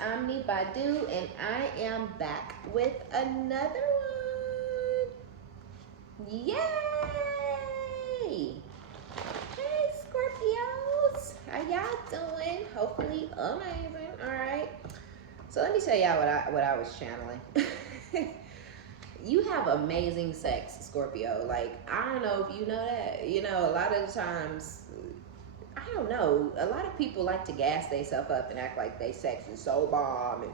OmniBadu, and I am back with another one. Yay! Hey, Scorpios, how y'all doing? Hopefully amazing. All right. So let me tell y'all what I was channeling. You have amazing sex, Scorpio. Like, I don't know if you know that. You know, a lot of the times, I don't know, a lot of people like to gas themselves up and act like they sex is so bomb and,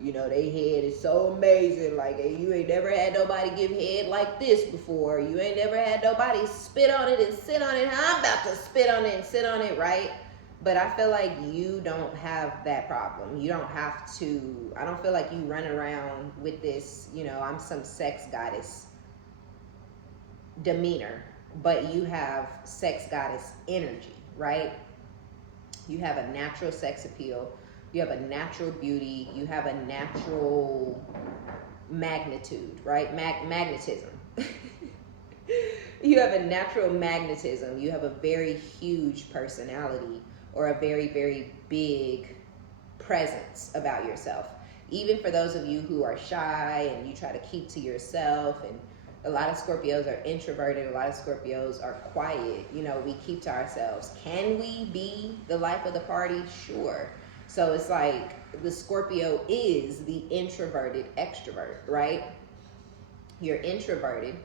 you know, they head is so amazing. Like, you ain't never had nobody give head like this before. You ain't never had nobody spit on it and sit on it. I'm about to spit on it and sit on it, right? But I feel like you don't have that problem. You don't have to, I don't feel like you run around with this, you know, I'm some sex goddess demeanor, but you have sex goddess energy, right? You have a natural sex appeal. You have a natural beauty. You have a natural magnitude, right? Magnetism. You have a natural magnetism. You have a very huge personality, or a very, very big presence about yourself. Even for those of you who are shy and you try to keep to yourself, and a lot of Scorpios are introverted, a lot of Scorpios are quiet, you know, we keep to ourselves. Can we be the life of the party? Sure. So it's like the Scorpio is the introverted extrovert, right? You're introverted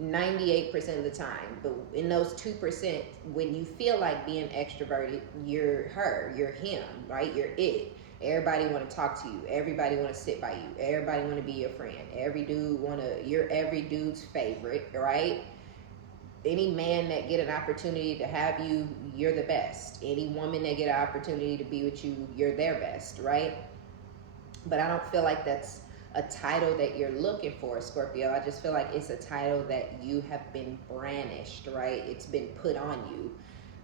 98% of the time, but in those 2%, when you feel like being extroverted, you're her, you're him, right? You're it. Everybody want to talk to you. Everybody want to sit by you. Everybody want to be your friend. You're every dude's favorite, right? Any man that get an opportunity to have you, you're the best. Any woman that get an opportunity to be with you, you're their best, right? But I don't feel like that's a title that you're looking for, Scorpio. I just feel like it's a title that you have been brandished, right? It's been put on you,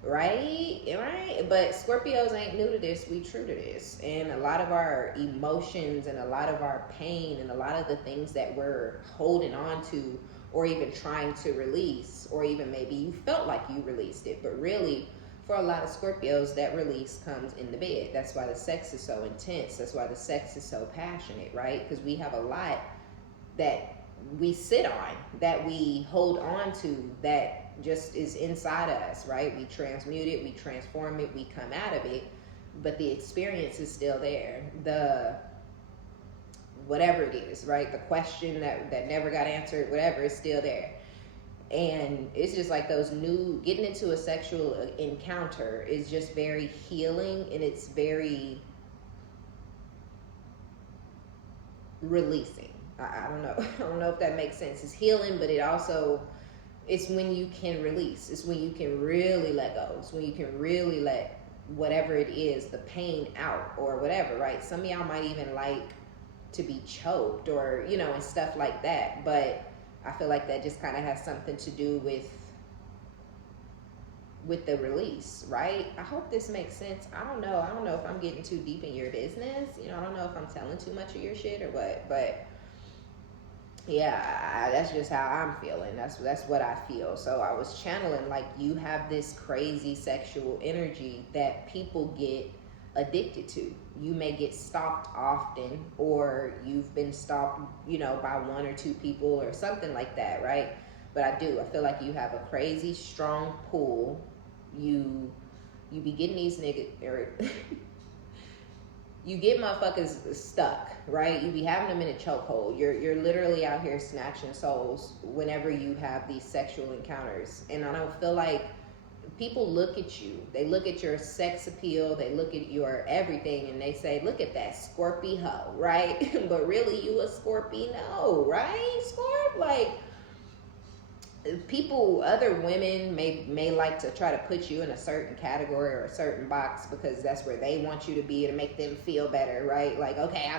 right? But Scorpios ain't new to this. We true to this. And a lot of our emotions and a lot of our pain and a lot of the things that we're holding on to, or even trying to release, or even maybe you felt like you released it, but really, for a lot of Scorpios, that release comes in the bed. That's why the sex is so intense. That's why the sex is so passionate, right? Because we have a lot that we sit on, that we hold on to, that just is inside of us, right? We transmute it, we transform it, we come out of it, but the experience is still there. The whatever it is, right? The question that never got answered, whatever, is still there. And it's just like those getting into a sexual encounter is just very healing, and it's very releasing. I don't know. I don't know if that makes sense. It's healing, but it's when you can release. It's when you can really let go. It's when you can really let whatever it is, the pain out or whatever, right? Some of y'all might even like to be choked or, you know, and stuff like that. But I feel like that just kind of has something to do with the release, right? I hope this makes sense. I don't know if I'm getting too deep in your business. You know, I don't know if I'm telling too much of your shit or what, but yeah, that's just how I'm feeling. That's what I feel. So I was channeling, like, you have this crazy sexual energy that people get addicted to. You may get stalked often, or you've been stalked, you know, by one or two people or something like that, right? But I feel like you have a crazy strong pull. You be getting these niggas, or you get motherfuckers stuck, right? You be having them in a chokehold. You're literally out here snatching souls whenever you have these sexual encounters. And I don't feel like people look at you. They look at your sex appeal. They look at your everything, and they say, look at that Scorpio hoe, right? But really, you a Scorpio, right? Scorp, like, people, other women may like to try to put you in a certain category or a certain box because that's where they want you to be to make them feel better, right? Like, okay, I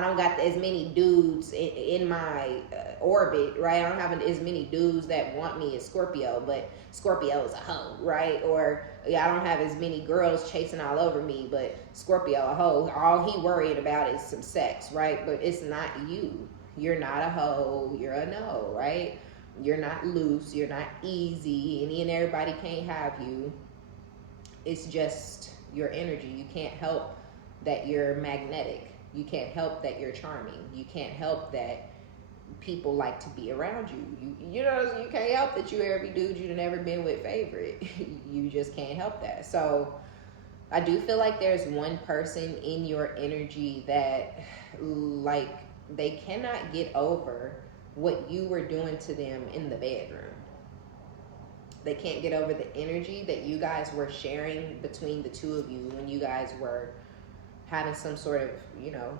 don't got as many dudes in my orbit, right? I don't have as many dudes that want me as Scorpio, but Scorpio is a hoe, right? Or yeah, I don't have as many girls chasing all over me, but Scorpio a hoe. All he worried about is some sex, right? But it's not you. You're not a hoe. You're a no, right? You're not loose. You're not easy. Any and everybody can't have you. It's just your energy. You can't help that you're magnetic. You can't help that you're charming. You can't help that people like to be around you. You know, you can't help that you every dude you've never been with favorite. You just can't help that. So I do feel like there's one person in your energy that, like, they cannot get over what you were doing to them in the bedroom. They can't get over the energy that you guys were sharing between the two of you when you guys were having some sort of, you know,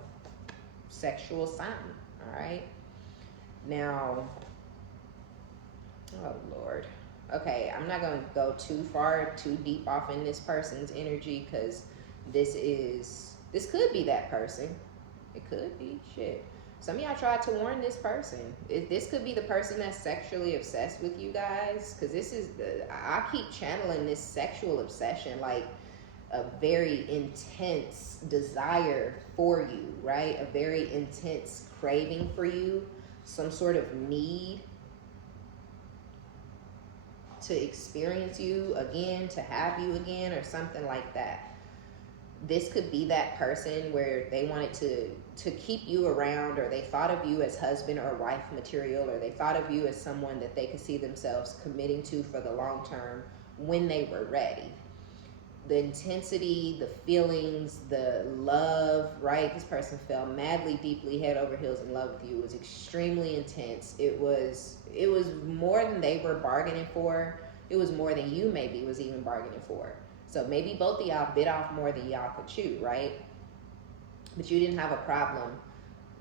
sexual something. All right. Now, oh Lord. Okay, I'm not gonna go too deep off in this person's energy, because this could be that person. It could be. Shit. Some of y'all tried to warn this person. This could be the person that's sexually obsessed with you guys, because I keep channeling this sexual obsession, like a very intense desire for you, right? A very intense craving for you, some sort of need to experience you again, to have you again, or something like that. This could be that person where they wanted to keep you around, or they thought of you as husband or wife material, or they thought of you as someone that they could see themselves committing to for the long term when they were ready. The intensity, the feelings, the love, right? This person fell madly, deeply, head over heels in love with you. It was extremely intense. It was more than they were bargaining for. It was more than you maybe was even bargaining for. So maybe both of y'all bit off more than y'all could chew, right? But you didn't have a problem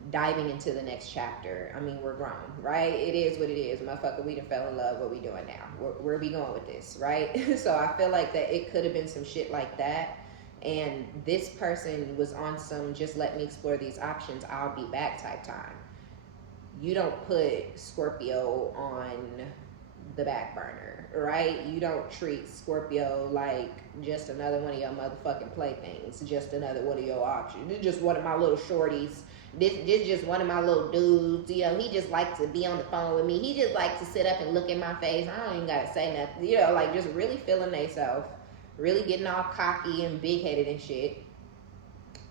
diving into the next chapter. I mean, we're grown, right? It is what it is. Motherfucker, we done fell in love. What we doing now? Where are we going with this, right? So I feel like that it could have been some shit like that. And this person was on some just let me explore these options, I'll be back type time. You don't put Scorpio on the back burner, right? You don't treat Scorpio like just another one of your motherfucking playthings, just another one of your options. It's just one of my little shorties. This just one of my little dudes. You know, he just likes to be on the phone with me. He just likes to sit up and look in my face. I don't even gotta say nothing. You know, like just really feeling themselves, really getting all cocky and big-headed and shit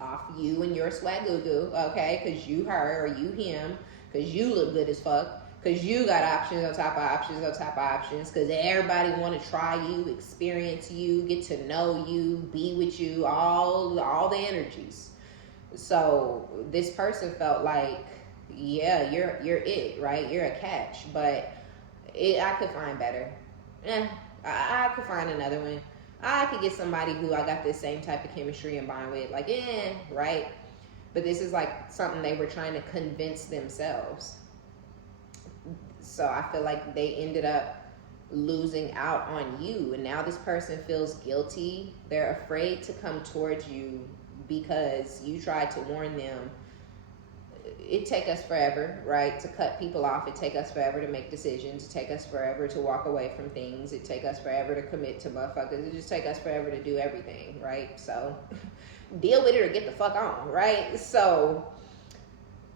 off you and your swag-goo-goo, okay? Because you her or you him, because you look good as fuck, because you got options on top of options on top of options, because everybody want to try you, experience you, get to know you, be with you, all the energies. So this person felt like, yeah, you're it, right? You're a catch, but I could find better. I could find another one. I could get somebody who I got this same type of chemistry and bond with, like, right? But this is like something they were trying to convince themselves. So I feel like they ended up losing out on you, and now this person feels guilty. They're afraid to come towards you because you tried to warn them. It take us forever, right, to cut people off. It take us forever to make decisions. It take us forever to walk away from things. It take us forever to commit to motherfuckers. It just take us forever to do everything, right? So deal with it or get the fuck on, right? So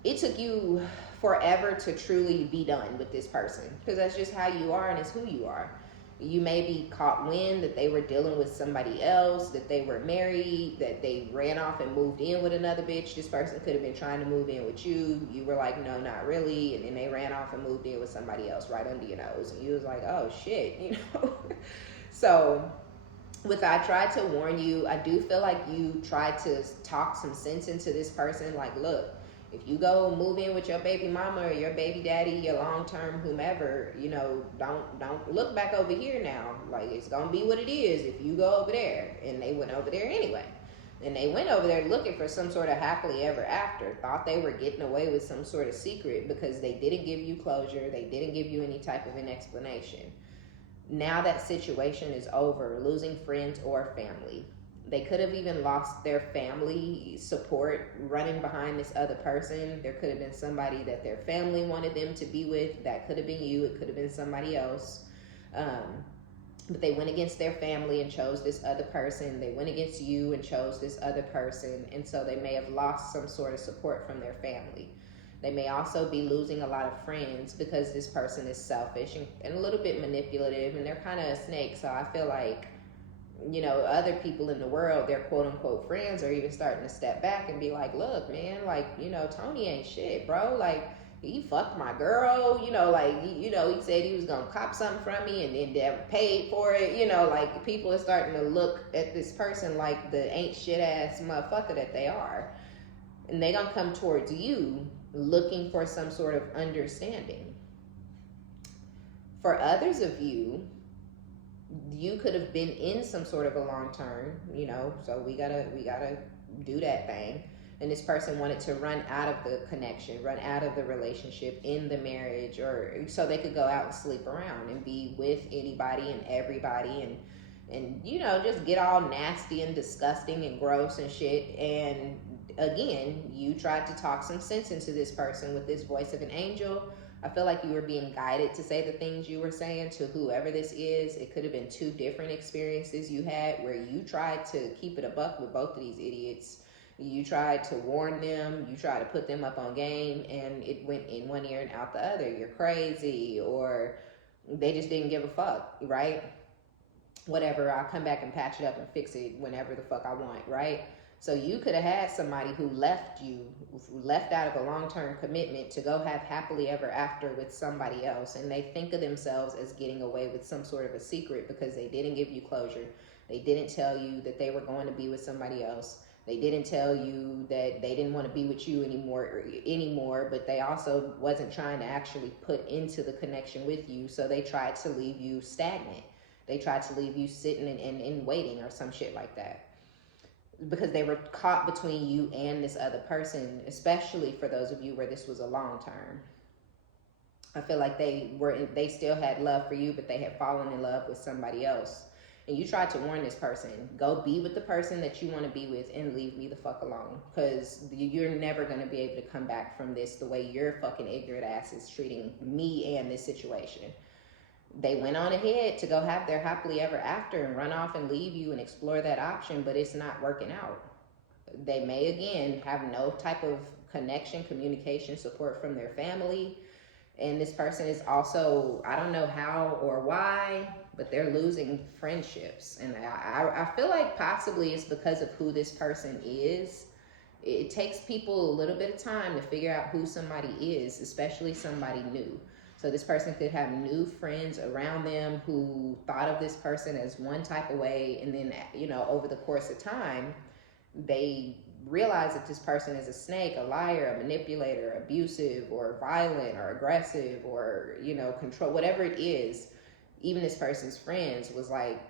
it took you forever to truly be done with this person, because that's just how you are and it's who you are. You may be caught wind that they were dealing with somebody else, that they were married, that they ran off and moved in with another bitch. This person could have been trying to move in with you. You were like, no, not really. And then they ran off and moved in with somebody else right under your nose. And you was like, oh shit, you know? So I tried to warn you. I do feel like you tried to talk some sense into this person. Like, look, if you go move in with your baby mama or your baby daddy, your long-term whomever, you know, don't look back over here now. Like, it's gonna be what it is if you go over there. And they went over there anyway. And they went over there looking for some sort of happily ever after. Thought they were getting away with some sort of secret because they didn't give you closure. They didn't give you any type of an explanation. Now that situation is over, losing friends or family. They could have even lost their family support running behind this other person. There could have been somebody that their family wanted them to be with. That could have been you. It could have been somebody else. But they went against their family and chose this other person. They went against you and chose this other person. And so they may have lost some sort of support from their family. They may also be losing a lot of friends because this person is selfish and a little bit manipulative. And they're kind of a snake. So I feel like other people in the world, their quote unquote friends, are even starting to step back and be like, look, man, like, Tony ain't shit, bro. Like, he fucked my girl, like, he said he was gonna cop something from me and then never paid for it, like, people are starting to look at this person like the ain't shit ass motherfucker that they are. And they gonna come towards you looking for some sort of understanding. For others of you, you could have been in some sort of a long term, so we gotta do that thing. And this person wanted to run out of the connection, run out of the relationship, in the marriage, or so they could go out and sleep around and be with anybody and everybody and just get all nasty and disgusting and gross and shit. And again, you tried to talk some sense into this person with this voice of an angel. I feel like you were being guided to say the things you were saying to whoever this is. It could have been two different experiences you had where you tried to keep it a buck with both of these idiots. You tried to warn them, you tried to put them up on game, and it went in one ear and out the other. You're crazy, or they just didn't give a fuck, right? Whatever, I'll come back and patch it up and fix it whenever the fuck I want, right? So you could have had somebody who left out of a long-term commitment to go have happily ever after with somebody else, and they think of themselves as getting away with some sort of a secret because they didn't give you closure. They didn't tell you that they were going to be with somebody else. They didn't tell you that they didn't want to be with you anymore, but they also wasn't trying to actually put into the connection with you, so they tried to leave you stagnant. They tried to leave you sitting and waiting or some shit like that, because they were caught between you and this other person, especially for those of you where this was a long term. I feel like they still had love for you, but they had fallen in love with somebody else. And you tried to warn this person, go be with the person that you want to be with and leave me the fuck alone, because you're never going to be able to come back from this the way your fucking ignorant ass is treating me and this situation. They went on ahead to go have their happily ever after and run off and leave you and explore that option, but it's not working out. They may again have no type of connection, communication, support from their family. And this person is also, I don't know how or why, but they're losing friendships. And I feel like possibly it's because of who this person is. It takes people a little bit of time to figure out who somebody is, especially somebody new. So this person could have new friends around them who thought of this person as one type of way, and then, over the course of time, they realize that this person is a snake, a liar, a manipulator, abusive, or violent, or aggressive, or, control, whatever it is. Even this person's friends was like,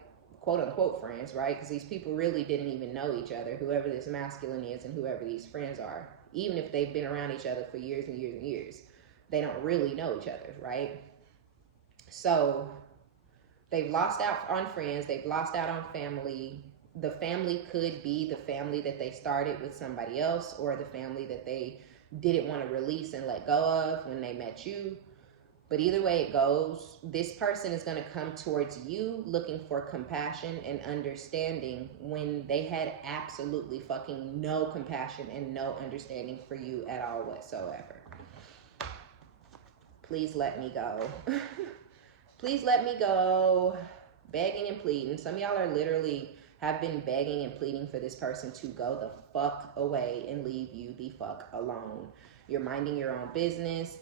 quote unquote friends, right? Because these people really didn't even know each other, whoever this masculine is and whoever these friends are. Even if they've been around each other for years and years and years, they don't really know each other, right? So they've lost out on friends, they've lost out on family. The family could be the family that they started with somebody else, or the family that they didn't want to release and let go of when they met you. But either way it goes, this person is going to come towards you looking for compassion and understanding when they had absolutely fucking no compassion and no understanding for you at all whatsoever. Please let me go. Please let me go. Begging and pleading. Some of y'all are literally have been begging and pleading for this person to go the fuck away and leave you the fuck alone. You're minding your own business.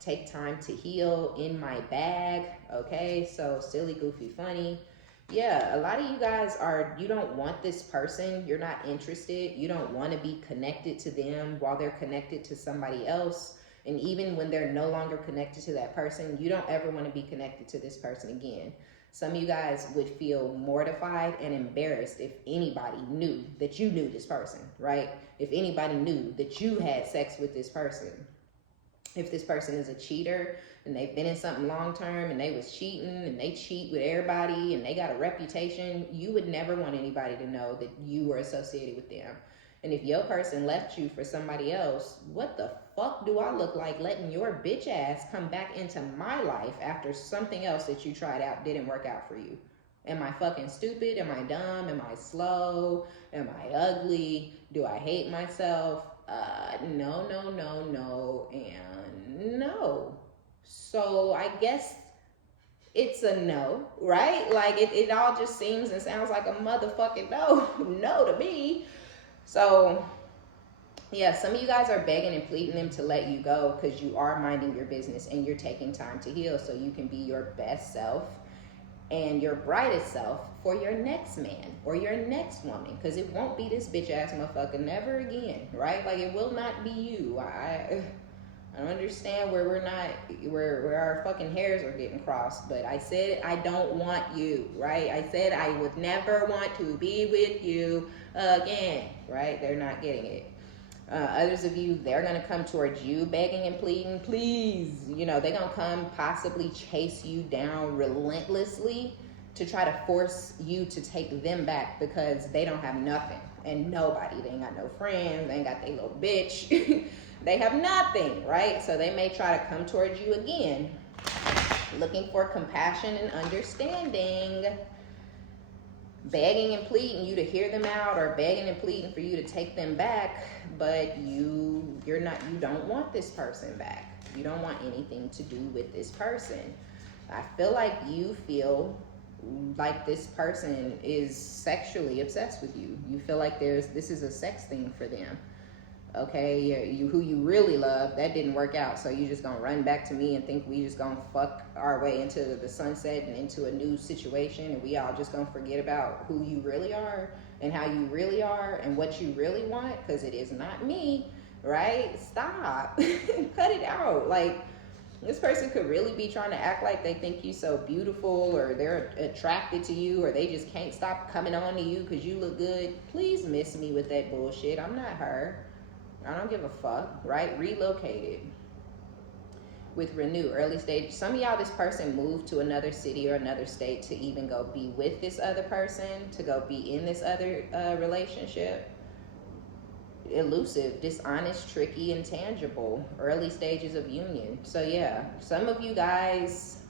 Take time to heal. In my bag. Okay, so silly, goofy, funny. Yeah, a lot of you guys you don't want this person. You're not interested. You don't want to be connected to them while they're connected to somebody else. And even when they're no longer connected to that person, you don't ever want to be connected to this person again. Some of you guys would feel mortified and embarrassed if anybody knew that you knew this person, right? If anybody knew that you had sex with this person. If this person is a cheater and they've been in something long term and they was cheating and they cheat with everybody and they got a reputation, you would never want anybody to know that you were associated with them. And if your person left you for somebody else, what the fuck do I look like letting your bitch ass come back into my life after something else that you tried out didn't work out for you? Am I fucking stupid? Am I dumb? Am I slow? Am I ugly? Do I hate myself? No, and no. So I guess it's a no, right? Like it all just seems and sounds like a motherfucking no, no to me. So yeah, some of you guys are begging and pleading them to let you go because you are minding your business and you're taking time to heal so you can be your best self and your brightest self for your next man or your next woman, because it won't be this bitch ass motherfucker never again, right? Like it will not be you. I don't understand where our fucking hairs are getting crossed, but I said I don't want you, right? I said I would never want to be with you again, right? They're not getting it. Others of you, they're going to come towards you begging and pleading, please. You know, they're going to come possibly chase you down relentlessly to try to force you to take them back because they don't have nothing and nobody. They ain't got no friends. They ain't got their little bitch. They have nothing, right? So they may try to come towards you again, looking for compassion and understanding, begging and pleading you to hear them out or begging and pleading for you to take them back, but you don't want this person back. You don't want anything to do with this person. I feel like you feel like this person is sexually obsessed with you. You feel like this is a sex thing for them. Okay, who you really love, that didn't work out, so you just gonna run back to me and think we just gonna fuck our way into the sunset and into a new situation, and we all just gonna forget about who you really are and how you really are and what you really want, because it is not me, right? Stop. Cut it out. Like, this person could really be trying to act like they think you so beautiful, or they're attracted to you, or they just can't stop coming on to you because you look good. Please miss me with that bullshit. I'm not her. I don't give a fuck, right? Relocated. With renew, early stage. Some of y'all, this person moved to another city or another state to even go be with this other person, to go be in this other relationship. Elusive, dishonest, tricky, intangible. Early stages of union. So yeah, some of you guys,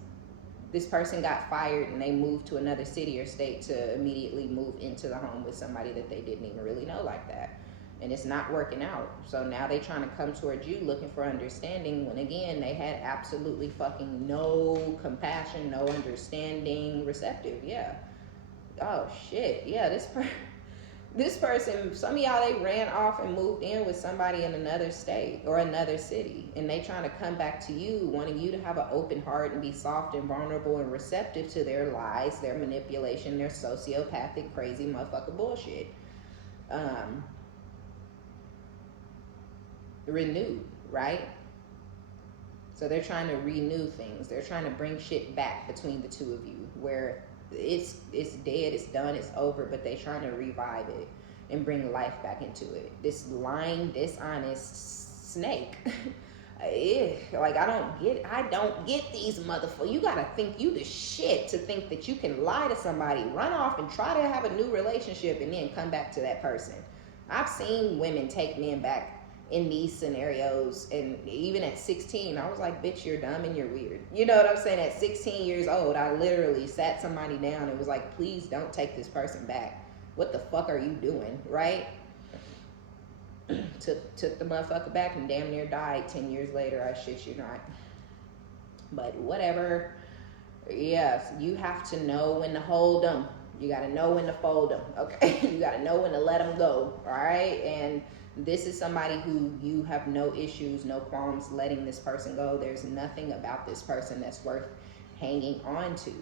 this person got fired and they moved to another city or state to immediately move into the home with somebody that they didn't even really know like that. And it's not working out. So now they trying to come towards you looking for understanding, when again, they had absolutely fucking no compassion, no understanding, receptive. Yeah. Oh shit. Yeah, this person, some of y'all, they ran off and moved in with somebody in another state or another city, and they trying to come back to you, wanting you to have an open heart and be soft and vulnerable and receptive to their lies, their manipulation, their sociopathic, crazy motherfucker bullshit. Renewed, right? So they're trying to renew things. They're trying to bring shit back between the two of you, where it's dead, it's done, it's over, but they're trying to revive it and bring life back into it. This lying, dishonest snake. Like, I don't get these motherfuckers. You gotta think you the shit to think that you can lie to somebody, run off and try to have a new relationship and then come back to that person. I've seen women take men back in these scenarios, and even at 16, I was like, bitch, you're dumb and you're weird. You know what I'm saying? At 16 years old, I literally sat somebody down and was like, please don't take this person back. What the fuck are you doing, right? Took the motherfucker back and damn near died 10 years later. I shit you not. But whatever. Yes, you have to know when to hold them. You got to know when to fold them, okay? You got to know when to let them go, all right? And this is somebody who you have no issues, no qualms letting this person go. There's nothing about this person that's worth hanging on to.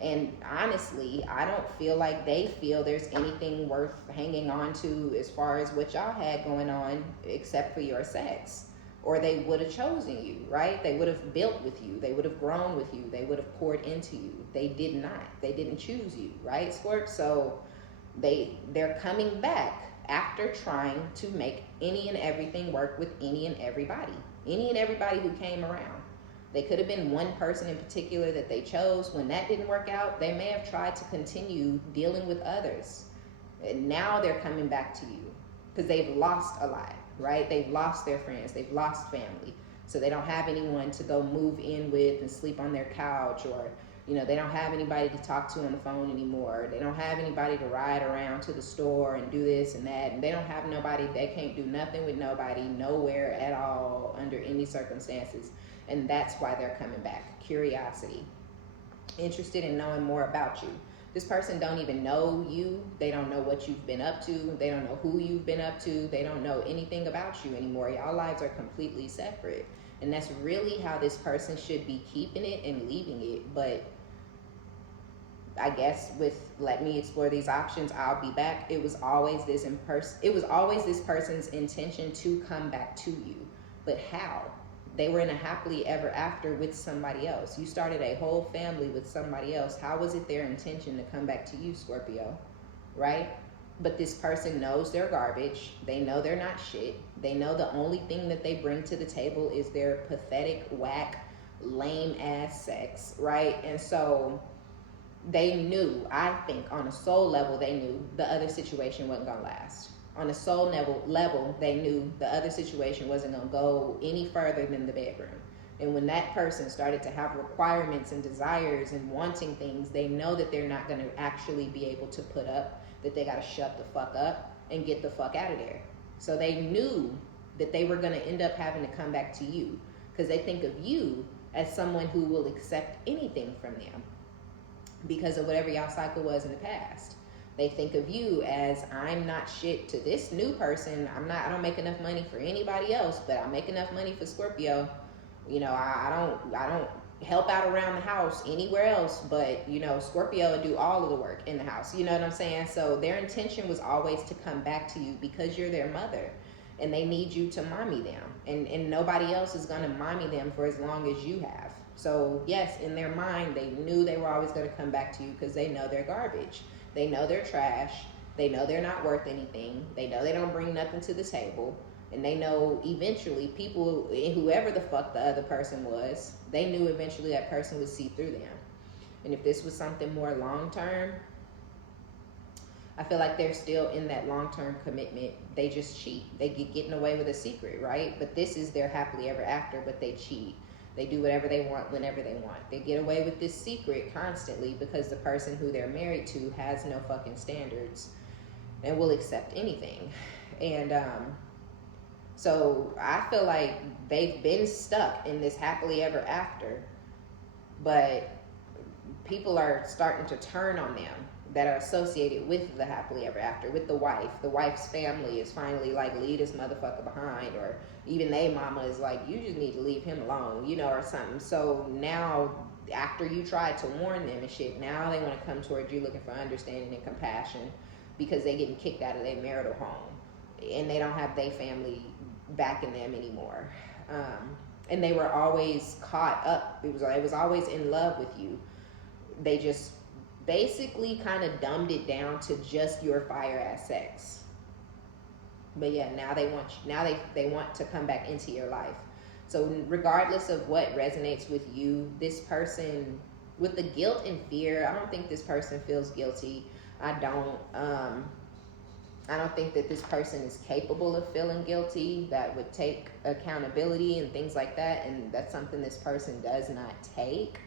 And honestly, I don't feel like they feel there's anything worth hanging on to as far as what y'all had going on, except for your sex. Or they would have chosen you, right? They would have built with you. They would have grown with you. They would have poured into you. They did not. They didn't choose you, right, Scorp? So they're coming back after trying to make any and everything work with any and everybody who came around. They could have been one person in particular that they chose. When that didn't work out, they may have tried to continue dealing with others. And now they're coming back to you because they've lost a lot, right? They've lost their friends. They've lost family. So they don't have anyone to go move in with and sleep on their couch, or they don't have anybody to talk to on the phone anymore. They don't have anybody to ride around to the store and do this and that. And they don't have nobody. They can't do nothing with nobody, nowhere at all, under any circumstances. And that's why they're coming back. Curiosity. interested in knowing more about you. This person don't even know you. They don't know what you've been up to. They don't know who you've been up to. They don't know anything about you anymore. Y'all lives are completely separate. And that's really how this person should be keeping it and leaving it. But I guess with let me explore these options, I'll be back. It was always this person's intention to come back to you. But how? They were in a happily ever after with somebody else. You started a whole family with somebody else. How was it their intention to come back to you, Scorpio? Right? But this person knows they're garbage. They know they're not shit. They know the only thing that they bring to the table is their pathetic, whack, lame ass sex, right? And so they knew, I think on a soul level, they knew the other situation wasn't gonna last. On a soul level, they knew the other situation wasn't gonna go any further than the bedroom. And when that person started to have requirements and desires and wanting things, they know that they're not gonna actually be able to put up, that they gotta shut the fuck up and get the fuck out of there. So they knew that they were gonna end up having to come back to you because they think of you as someone who will accept anything from them because of whatever y'all cycle was in the past. They think of you as, I'm not shit to this new person. I don't make enough money for anybody else, but I make enough money for Scorpio. You know, I don't help out around the house anywhere else, but you know, Scorpio will do all of the work in the house. You know what I'm saying? So their intention was always to come back to you because you're their mother and they need you to mommy them. And nobody else is gonna mommy them for as long as you have. So yes, in their mind, they knew they were always gonna come back to you because they know they're garbage. They know they're trash. They know they're not worth anything. They know they don't bring nothing to the table. And they know eventually people, whoever the fuck the other person was, they knew eventually that person would see through them. And if this was something more long-term, I feel like they're still in that long-term commitment. They just cheat. They get getting away with a secret, right? But this is their happily ever after, but they cheat. They do whatever they want whenever they want. They get away with this secret constantly because the person who they're married to has no fucking standards and will accept anything. And so I feel like they've been stuck in this happily ever after, but people are starting to turn on them that are associated with the happily ever after, with the wife. The wife's family is finally like, leave this motherfucker behind, or even they mama is like, you just need to leave him alone, you know, or something. So now, after you tried to warn them and shit, now they want to come towards you looking for understanding and compassion because they getting kicked out of their marital home and they don't have their family backing them anymore. And they were always caught up. It was always in love with you. They just basically kind of dumbed it down to just your fire ass sex. But yeah, now they want you, now they want to come back into your life. So regardless of what resonates with you, this person with the guilt and fear, I don't think this person feels guilty. I don't think that this person is capable of feeling guilty. That would take accountability and things like that, and that's something this person does not take.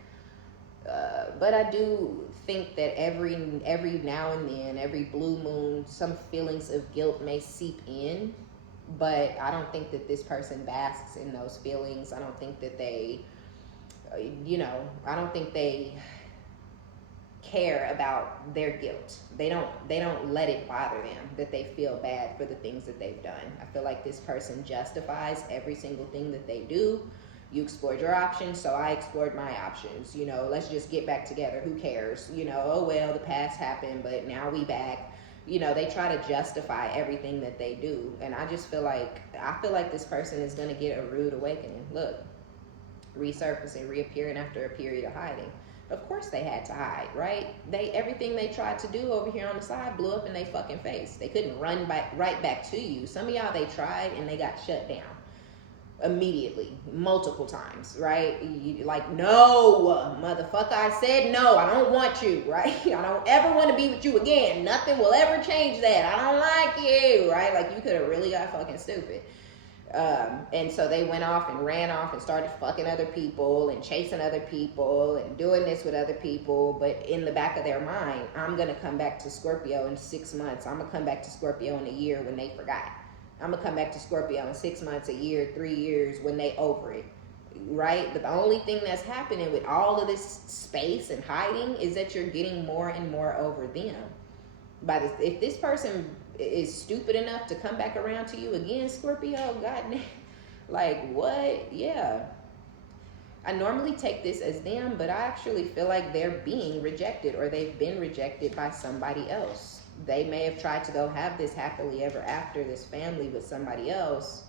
But I do think that every now and then, every blue moon, some feelings of guilt may seep in, but I don't think that this person basks in those feelings. I don't think that they, I don't think they care about their guilt. They don't let it bother them that they feel bad for the things that they've done. I feel like this person justifies every single thing that they do. You explored your options, so I explored my options. You know, let's just get back together. Who cares? You know, oh well, the past happened, but now we back. You know, they try to justify everything that they do. And I feel like this person is gonna get a rude awakening. Look, resurfacing, reappearing after a period of hiding. Of course they had to hide, right? Everything they tried to do over here on the side blew up in their fucking face. They couldn't run right back to you. Some of y'all, they tried and they got shut down immediately, multiple times, right? You like, no, motherfucker, I said no, I don't want you, right? I don't ever want to be with you again. Nothing will ever change that. I don't like you, right? Like, you could have really got fucking stupid. And so they went off and ran off and started fucking other people and chasing other people and doing this with other people. But in the back of their mind, I'm going to come back to Scorpio in 6 months. I'm going to come back to Scorpio in a year when they forgot. I'm going to come back to Scorpio in 6 months, a year, 3 years when they over it. right? But the only thing that's happening with all of this space and hiding is that you're getting more and more over them. If this person is stupid enough to come back around to you again, Scorpio, God, like what? Yeah. I normally take this as them, but I actually feel like they're being rejected, or they've been rejected by somebody else. They may have tried to go have this happily ever after, this family, with somebody else,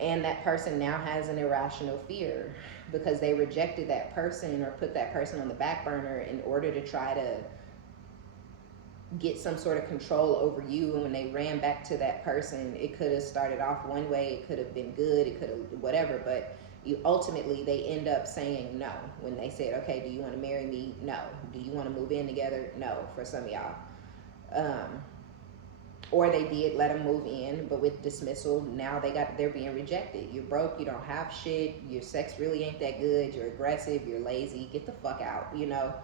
and that person now has an irrational fear because they rejected that person or put that person on the back burner in order to try to get some sort of control over you. And when they ran back to that person, it could have started off one way, it could have been good, it could have whatever, but ultimately they end up saying no. When they said, okay, do you want to marry me? No. Do you want to move in together? No, for some of y'all. Or they did let them move in, but with dismissal, now they're being rejected. You're broke, you don't have shit, your sex really ain't that good, you're aggressive, you're lazy, get the fuck out, you know?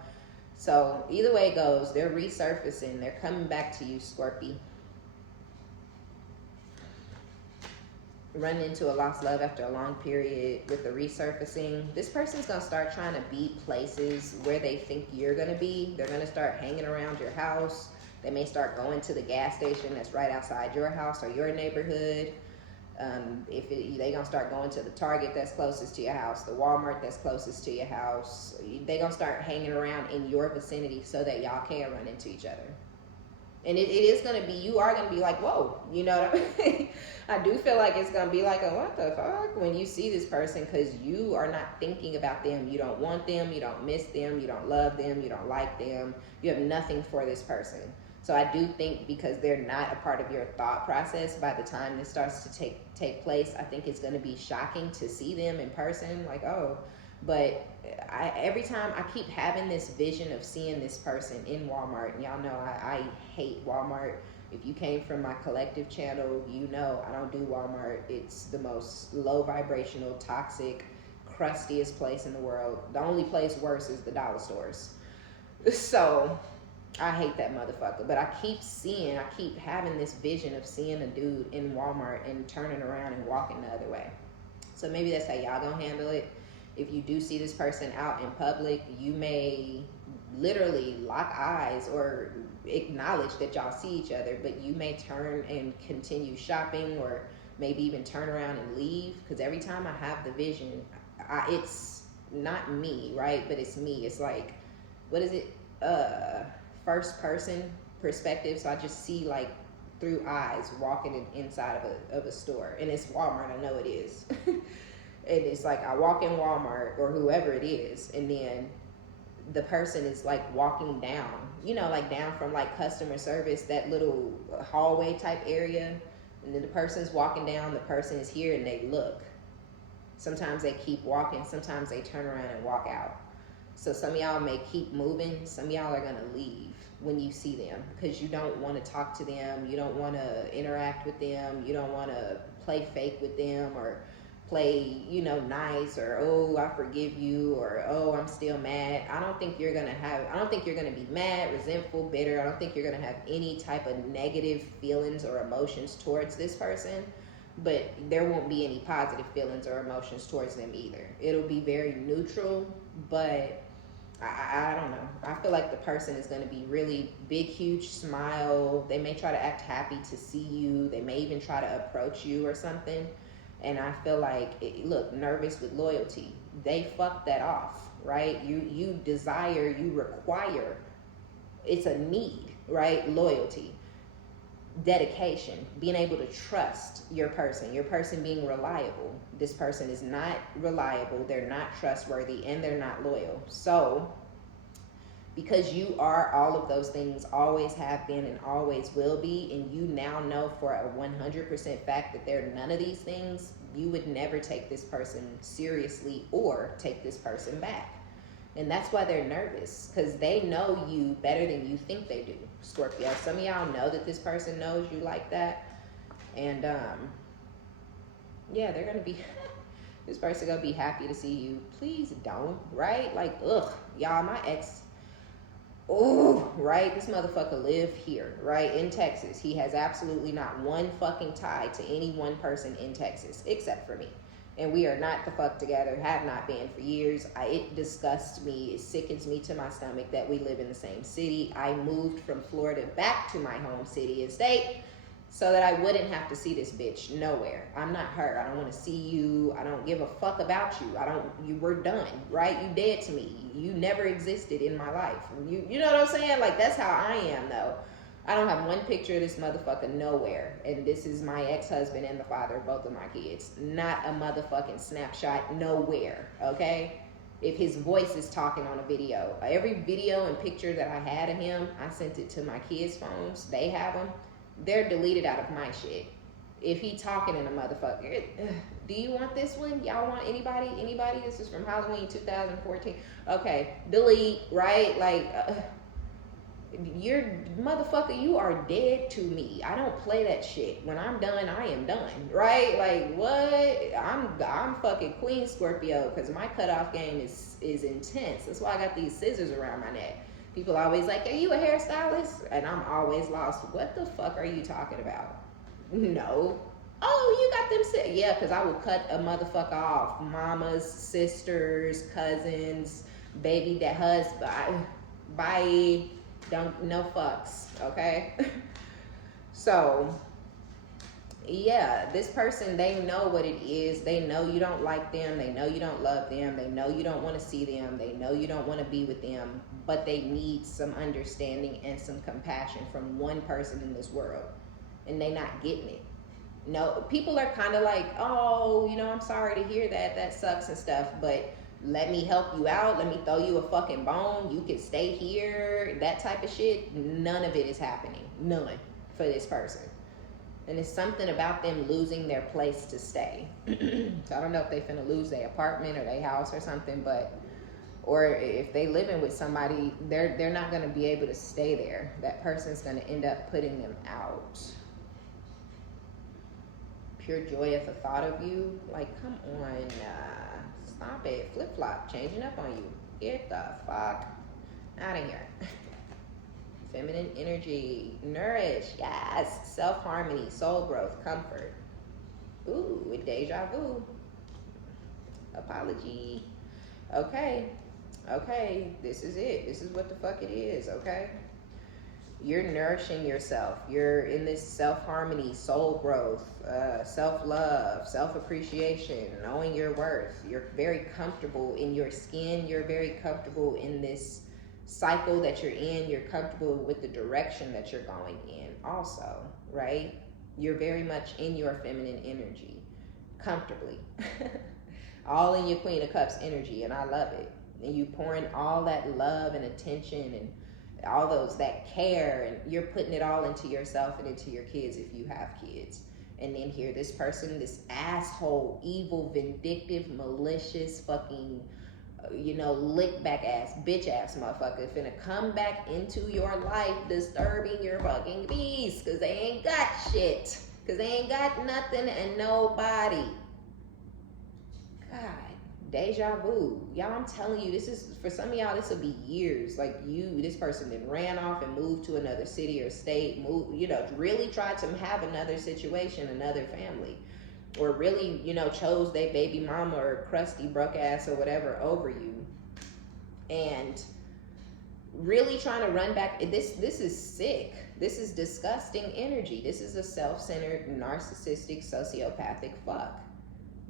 So either way it goes, they're resurfacing, they're coming back to you, Scorpio. Running into a lost love after a long period with the resurfacing. This person's gonna start trying to be places where they think you're gonna be. They're gonna start hanging around your house. They may start going to the gas station that's right outside your house or your neighborhood. They gonna start going to the Target that's closest to your house, the Walmart that's closest to your house. They gonna start hanging around in your vicinity so that y'all can run into each other. And it is gonna be, you are gonna be like, whoa, you know what I mean? I do feel like it's gonna be like, what the fuck, when you see this person, because you are not thinking about them. You don't want them, you don't miss them, you don't love them, you don't like them. You have nothing for this person. So I do think because they're not a part of your thought process, by the time this starts to take place, I think it's going to be shocking to see them in person, like, oh. But every time I keep having this vision of seeing this person in Walmart, and y'all know I hate Walmart. If you came from my collective channel, you know I don't do Walmart. It's the most low vibrational, toxic, crustiest place in the world. The only place worse is the dollar stores. So I hate that motherfucker, but I keep having this vision of seeing a dude in Walmart and turning around and walking the other way. So maybe that's how y'all gonna handle it. If you do see this person out in public, you may literally lock eyes or acknowledge that y'all see each other, but you may turn and continue shopping, or maybe even turn around and leave. Because every time I have the vision, it's not me, right? But it's me. It's like, what is it? First person perspective. So I just see like through eyes walking inside of a store, and it's Walmart. I know it is. And it's like I walk in Walmart or whoever it is, and then the person is like walking down, you know, like down from like customer service, that little hallway type area, and then the person's walking down, the person is here, and they look. Sometimes they keep walking, sometimes they turn around and walk out. So some of y'all may keep moving, some of y'all are gonna leave when you see them, because you don't want to talk to them, you don't want to interact with them, you don't want to play fake with them, or play, you know, nice, or oh, I forgive you, or oh, I'm still mad. I don't think you're gonna be mad, resentful, bitter. I don't think you're gonna have any type of negative feelings or emotions towards this person, but there won't be any positive feelings or emotions towards them either. It'll be very neutral, but I don't know. I feel like the person is going to be really big, huge smile. They may try to act happy to see you. They may even try to approach you or something. And I feel like, look, nervous with loyalty. They fucked that off, right? You desire, you require. It's a need, right? Loyalty, dedication, being able to trust your person being reliable. This person is not reliable, they're not trustworthy, and they're not loyal. So because you are all of those things, always have been and always will be, and you now know for a 100% fact that they're none of these things, you would never take this person seriously or take this person back. And that's why they're nervous, because they know you better than you think they do, Scorpio. Some of y'all know that this person knows you like that. And yeah, they're going to be, this person going to be happy to see you. Please don't, right? Like, ugh, y'all, my ex, oh, right? This motherfucker live here, right? In Texas. He has absolutely not one fucking tie to any one person in Texas, except for me. And we are not the fuck together, have not been for years. It disgusts me, it sickens me to my stomach that we live in the same city. I moved from Florida back to my home city and state so that I wouldn't have to see this bitch nowhere. I'm not her. I don't want to see you. I don't give a fuck about you. We're done, right? You dead to me. You never existed in my life. You know what I'm saying? Like, that's how I am, though. I don't have one picture of this motherfucker nowhere. And this is my ex-husband and the father of both of my kids. Not a motherfucking snapshot nowhere, okay? If his voice is talking on a video. Every video and picture that I had of him, I sent it to my kids' phones. They have them. They're deleted out of my shit. If he talking in a motherfucker, do you want this one? Y'all want anybody? This is from Halloween 2014. Okay, delete, right? Like, you're motherfucker, you are dead to me. I don't play that shit. When I'm done, I am done, right? Like, what? I'm fucking Queen Scorpio, because my cutoff game is intense. That's why I got these scissors around my neck. People always like, are you a hairstylist? And I'm always lost. What the fuck are you talking about? No. Oh, you got them. Yeah, because I will cut a motherfucker off. Mamas, sisters, cousins, baby, that husband. Bye. Don't, no fucks, okay? So, yeah, this person, they know what it is. They know you don't like them. They know you don't love them. They know you don't want to see them. They know you don't want to be with them. But they need some understanding and some compassion from one person in this world. And they not getting it. No, people are kind of like, oh, you know, I'm sorry to hear that. That sucks and stuff. But let me help you out. Let me throw you a fucking bone. You can stay here. That type of shit. None of it is happening. None for this person. And it's something about them losing their place to stay. So I don't know if they finna lose their apartment or their house or something, but, or if they living with somebody, they're not gonna be able to stay there. That person's gonna end up putting them out. Pure joy at the thought of you. Like, come on, stop it. Flip-flop, changing up on you. Get the fuck out of here. Feminine energy, nourish, yes. Self-harmony, soul growth, comfort. Ooh, with deja vu. Apology. Okay, this is it. This is what the fuck it is, okay? You're nourishing yourself. You're in this self-harmony, soul growth, self-love, self-appreciation, knowing your worth. You're very comfortable in your skin. You're very comfortable in this cycle that you're in. You're comfortable with the direction that you're going in also, right? You're very much in your feminine energy, comfortably. All in your Queen of Cups energy, and I love it. And you pouring all that love and attention and all those, that care, and you're putting it all into yourself and into your kids if you have kids. And then here, this person, this asshole, evil, vindictive, malicious, fucking, you know, lick back ass, bitch ass motherfucker finna come back into your life, disturbing your fucking peace, because they ain't got shit, because they ain't got nothing and nobody. God, deja vu. Y'all, I'm telling you, this is, for some of y'all, this will be years. Like, this person then ran off and moved to another city or state, moved, you know, really tried to have another situation, another family. Or really, you know, chose their baby mama or crusty broke ass or whatever over you. And really trying to run back. This is sick. This is disgusting energy. This is a self-centered, narcissistic, sociopathic fuck.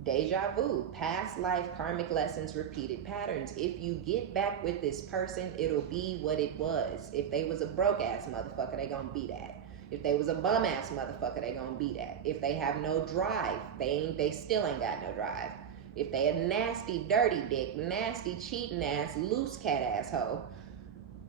Deja vu, past life, karmic lessons, repeated patterns. If you get back with this person, it'll be what it was. If they was a broke ass motherfucker, they gonna be that. If they was a bum ass motherfucker, they gonna be that. If they have no drive, they still ain't got no drive. If they a nasty, dirty dick, nasty, cheating ass, loose cat asshole,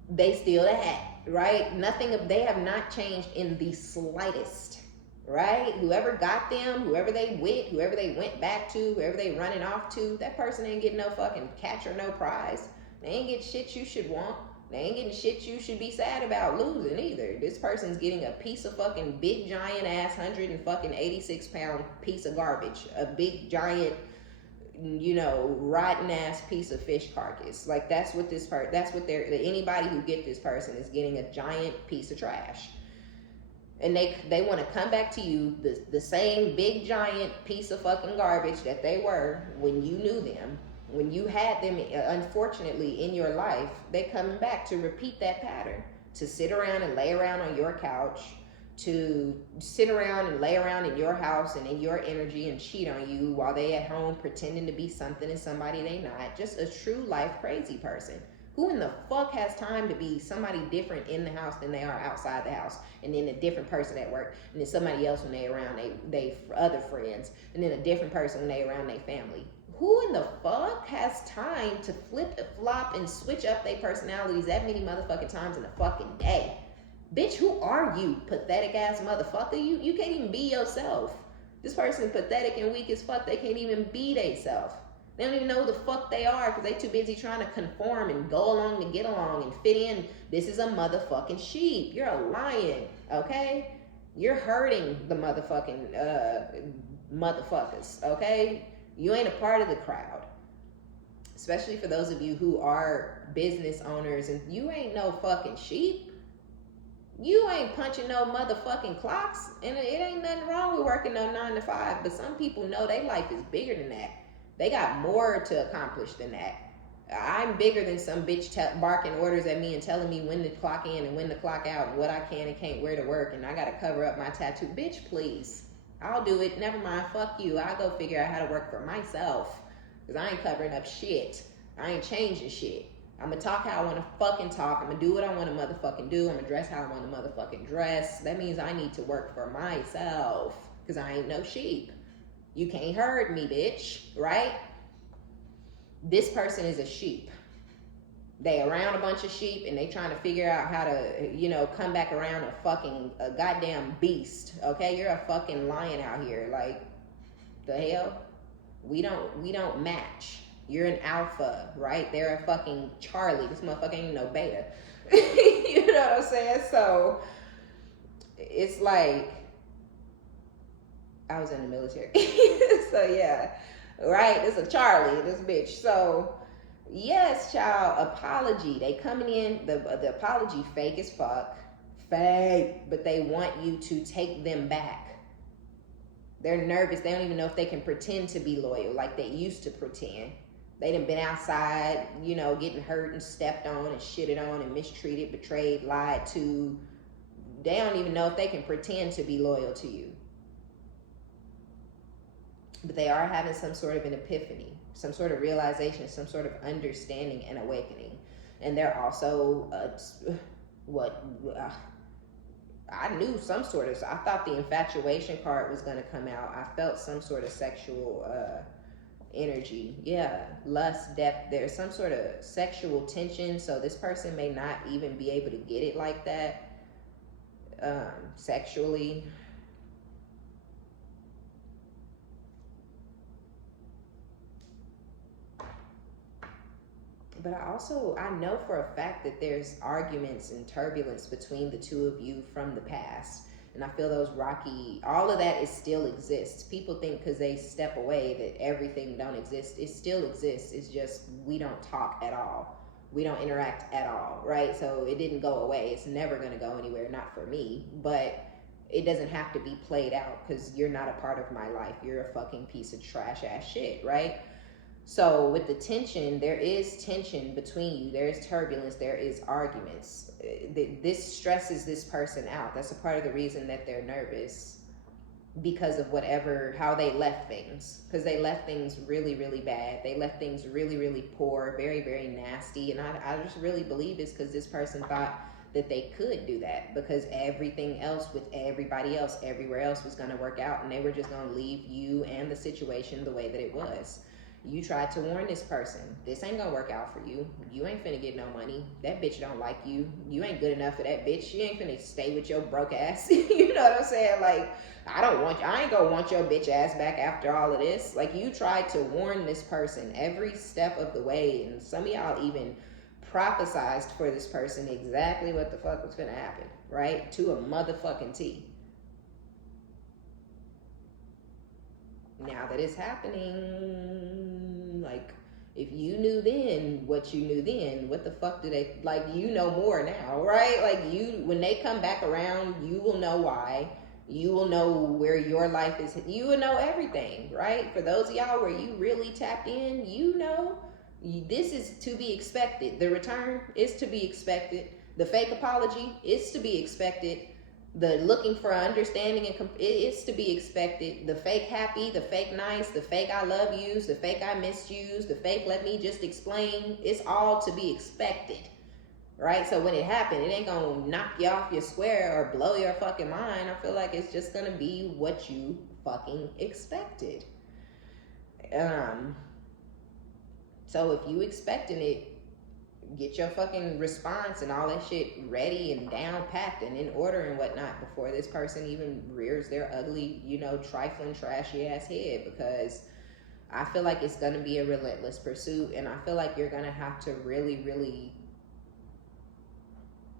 they still that, right? Nothing of, they have not changed in the slightest, right? Whoever got them, whoever they with, whoever they went back to, whoever they running off to, that person ain't getting no fucking catch or no prize. They ain't get shit you should want. They ain't getting shit you should be sad about losing either. This person's getting a piece of fucking big giant ass 186 pound piece of garbage. A big giant, you know, rotten ass piece of fish carcass. Like, that's what this part, that's what they're, anybody who get this person is getting a giant piece of trash. And they want to come back to you the same big giant piece of fucking garbage that they were when you knew them, when you had them, unfortunately, in your life. They coming back to repeat that pattern, to sit around and lay around on your couch, to sit around and lay around in your house and in your energy and cheat on you while they at home pretending to be something and somebody they not. Just a true life crazy person. Who in the fuck has time to be somebody different in the house than they are outside the house? And then a different person at work, and then somebody else when they around they other friends, and then a different person when they around their family. Who in the fuck has time to flip-flop and switch up their personalities that many motherfucking times in a fucking day? Bitch, who are you, pathetic ass motherfucker? You can't even be yourself. This person is pathetic and weak as fuck. They can't even be theyself. They don't even know who the fuck they are because they too busy trying to conform and go along to get along and fit in. This is a motherfucking sheep. You're a lion, okay? You're hurting the motherfucking motherfuckers, okay? You ain't a part of the crowd. Especially for those of you who are business owners and you ain't no fucking sheep. You ain't punching no motherfucking clocks. And it ain't nothing wrong with working no 9 to 5. But some people know their life is bigger than that. They got more to accomplish than that. I'm bigger than some bitch barking orders at me and telling me when to clock in and when to clock out and what I can and can't wear to work, and I gotta cover up my tattoo. Bitch, please. I'll do it. Never mind. Fuck you. I'll go figure out how to work for myself. Because I ain't covering up shit. I ain't changing shit. I'm gonna talk how I want to fucking talk. I'm gonna do what I want to motherfucking do. I'm gonna dress how I want to motherfucking dress. That means I need to work for myself. Because I ain't no sheep. You can't herd me, bitch, right? This person is a sheep. They around a bunch of sheep and they trying to figure out how to, come back around a goddamn beast, okay? You're a fucking lion out here. Like, the hell? We don't match. You're an alpha, right? They're a fucking Charlie. This motherfucker ain't no beta. You know what I'm saying? So, it's like, I was in the military. So yeah, right? It's a Charlie, this bitch. So yes, child, apology. They coming in, the apology fake as fuck. Fake. But they want you to take them back. They're nervous. They don't even know if they can pretend to be loyal like they used to pretend. They done been outside, getting hurt and stepped on and shitted on and mistreated, betrayed, lied to. They don't even know if they can pretend to be loyal to you. But they are having some sort of an epiphany, some sort of realization, some sort of understanding and awakening. And they're also, I knew some sort of, I thought the infatuation card was going to come out. I felt some sort of sexual energy. Yeah, lust, depth. There's some sort of sexual tension. So this person may not even be able to get it like that sexually. But I know for a fact that there's arguments and turbulence between the two of you from the past. And I feel those all of that still exists. People think because they step away that everything don't exist. It still exists. It's just we don't talk at all. We don't interact at all, right? So it didn't go away. It's never going to go anywhere, not for me. But it doesn't have to be played out because you're not a part of my life. You're a fucking piece of trash ass shit, right? So with the tension, there is tension between you. There is turbulence. There is arguments. This stresses this person out. That's a part of the reason that they're nervous because of how they left things. Because they left things really, really bad. They left things really, really poor, very, very nasty. And I just really believe it's because this person thought that they could do that because everything else with everybody else, everywhere else was going to work out. And they were just going to leave you and the situation the way that it was. You tried to warn this person, this ain't gonna work out for you. You ain't finna get no money. That bitch don't like you. You ain't good enough for that bitch. She ain't finna stay with your broke ass. You know what I'm saying? Like, I ain't gonna want your bitch ass back after all of this. Like, you tried to warn this person every step of the way, and some of y'all even prophesized for this person exactly what the fuck was gonna happen, right? To a motherfucking T. Now that it's happening, like, If you knew then what you knew then, what the fuck do they, like, you know more now, right? Like, you, when they come back around, you will know why. You will know where your life is. You will know everything, right? For those of y'all where you really tapped in, you know, this is to be expected. The return is to be expected. The fake apology is to be expected. The looking for understanding and it is to be expected. The fake happy, the fake nice, the fake I love yous, the fake I misused, the fake let me just explain. It's all to be expected, right? So when it happened, it ain't gonna knock you off your square or blow your fucking mind. I feel like it's just gonna be what you fucking expected. So if you expecting it, get your fucking response and all that shit ready and down packed and in order and whatnot before this person even rears their ugly, you know, trifling, trashy ass head, because I feel like it's gonna be a relentless pursuit, and I feel like you're gonna have to really, really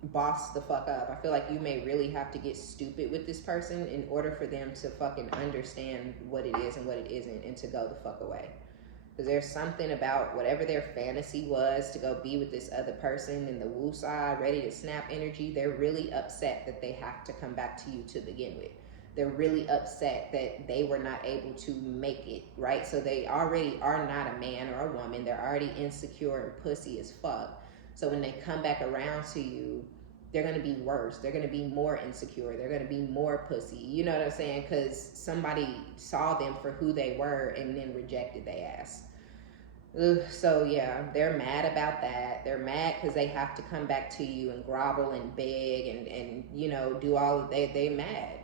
boss the fuck up. I feel like you may really have to get stupid with this person in order for them to fucking understand what it is and what it isn't, and to go the fuck away. Because there's something about whatever their fantasy was to go be with this other person in the woo side, ready to snap energy, they're really upset that they have to come back to you to begin with. They're really upset that they were not able to make it, right? So they already are not a man or a woman. They're already insecure and pussy as fuck. So when they come back around to you, they're going to be worse. They're going to be more insecure. They're going to be more pussy. You know what I'm saying? Because somebody saw them for who they were and then rejected their ass. So yeah, they're mad about that. They're mad because they have to come back to you and grovel and beg and you know, do all of they mad.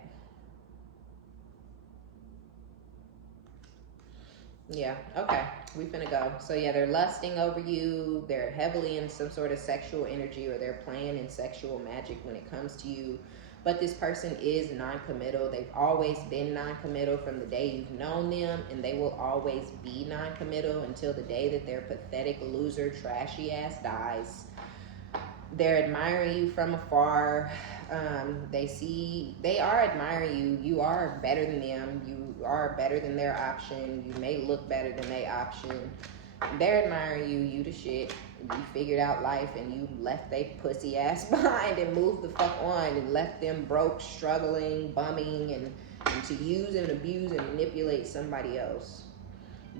Yeah, okay, we finna go. So yeah, they're lusting over you. They're heavily in some sort of sexual energy, or they're playing in sexual magic when it comes to you. But this person is non-committal. They've always been non-committal from the day you've known them, and they will always be non-committal until the day that their pathetic loser, trashy ass dies. They're admiring you from afar. They are admiring you. You are better than them. You are better than their option. You may look better than their option. They're admiring you. You the shit. You figured out life and you left they pussy ass behind and moved the fuck on and left them broke, struggling, bumming, and to use and abuse and manipulate somebody else.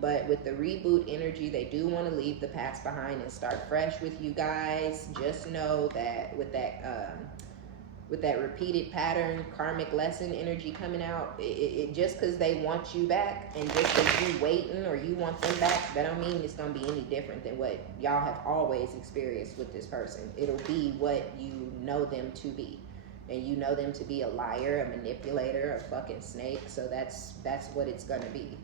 But with the reboot energy, they do want to leave the past behind and start fresh with you guys. Just know that with that repeated pattern, karmic lesson energy coming out, it just because they want you back and just because you waiting or you want them back, that don't mean it's going to be any different than what y'all have always experienced with this person. It'll be what you know them to be. And you know them to be a liar, a manipulator, a fucking snake. So that's what it's going to be.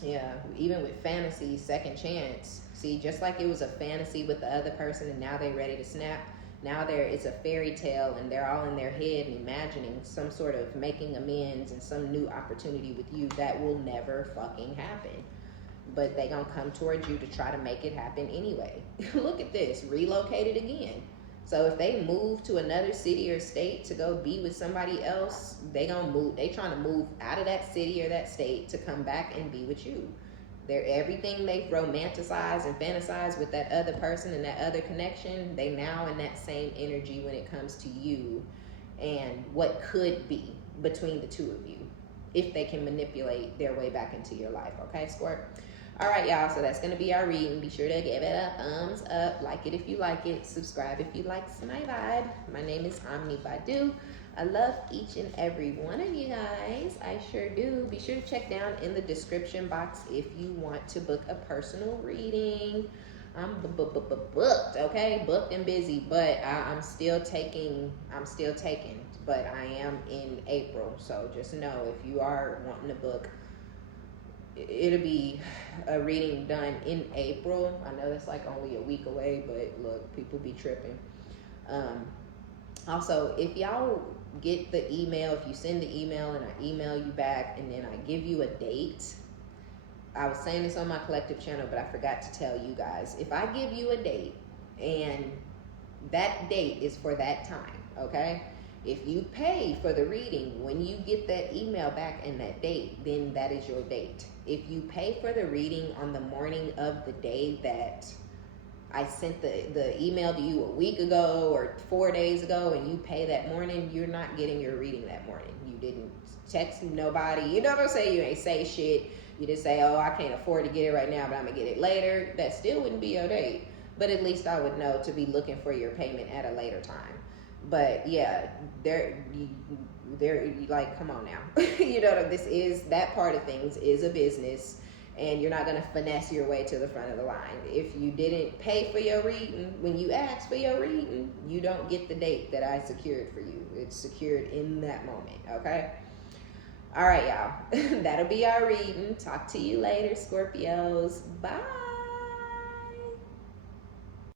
Yeah, even with fantasy, second chance. See, just like it was a fantasy with the other person and now they're ready to snap, now it's a fairy tale and they're all in their head and imagining some sort of making amends and some new opportunity with you that will never fucking happen. But they gonna come towards you to try to make it happen anyway. Look at this, relocated again. So if they move to another city or state to go be with somebody else, they trying to move out of that city or that state to come back and be with you. They're everything they've romanticized and fantasized with that other person and that other connection, they now in that same energy when it comes to you and what could be between the two of you if they can manipulate their way back into your life. Okay, Scorp? All right, y'all, so that's going to be our reading. Be sure to give it a thumbs up, like it if you like it, subscribe if you like my vibe. My name is OmniBadu. I love each and every one of you guys. I sure do. Be sure to check down in the description box if you want to book a personal reading. I'm booked, okay? Booked and busy, but I'm still taking, but I am in April. So just know if you are wanting to book, it'll be a reading done in April. I know that's like only a week away, but look, people be tripping. Also, if y'all get the email, if you send the email and I email you back and then I give you a date, I was saying this on my collective channel, but I forgot to tell you guys. If I give you a date and that date is for that time, okay? If you pay for the reading, when you get that email back and that date, then that is your date. If you pay for the reading on the morning of the day that I sent the email to you a week ago or 4 days ago, and you pay that morning, you're not getting your reading that morning. You didn't text nobody. You know what I'm saying? You ain't say shit. You just say, oh, I can't afford to get it right now, but I'm going to get it later. That still wouldn't be your date. But at least I would know to be looking for your payment at a later time. But yeah, they're like, come on now. You know, that part of things is a business, and you're not going to finesse your way to the front of the line. If you didn't pay for your reading, when you ask for your reading, you don't get the date that I secured for you. It's secured in that moment, okay? All right, y'all. That'll be our reading. Talk to you later, Scorpios. Bye.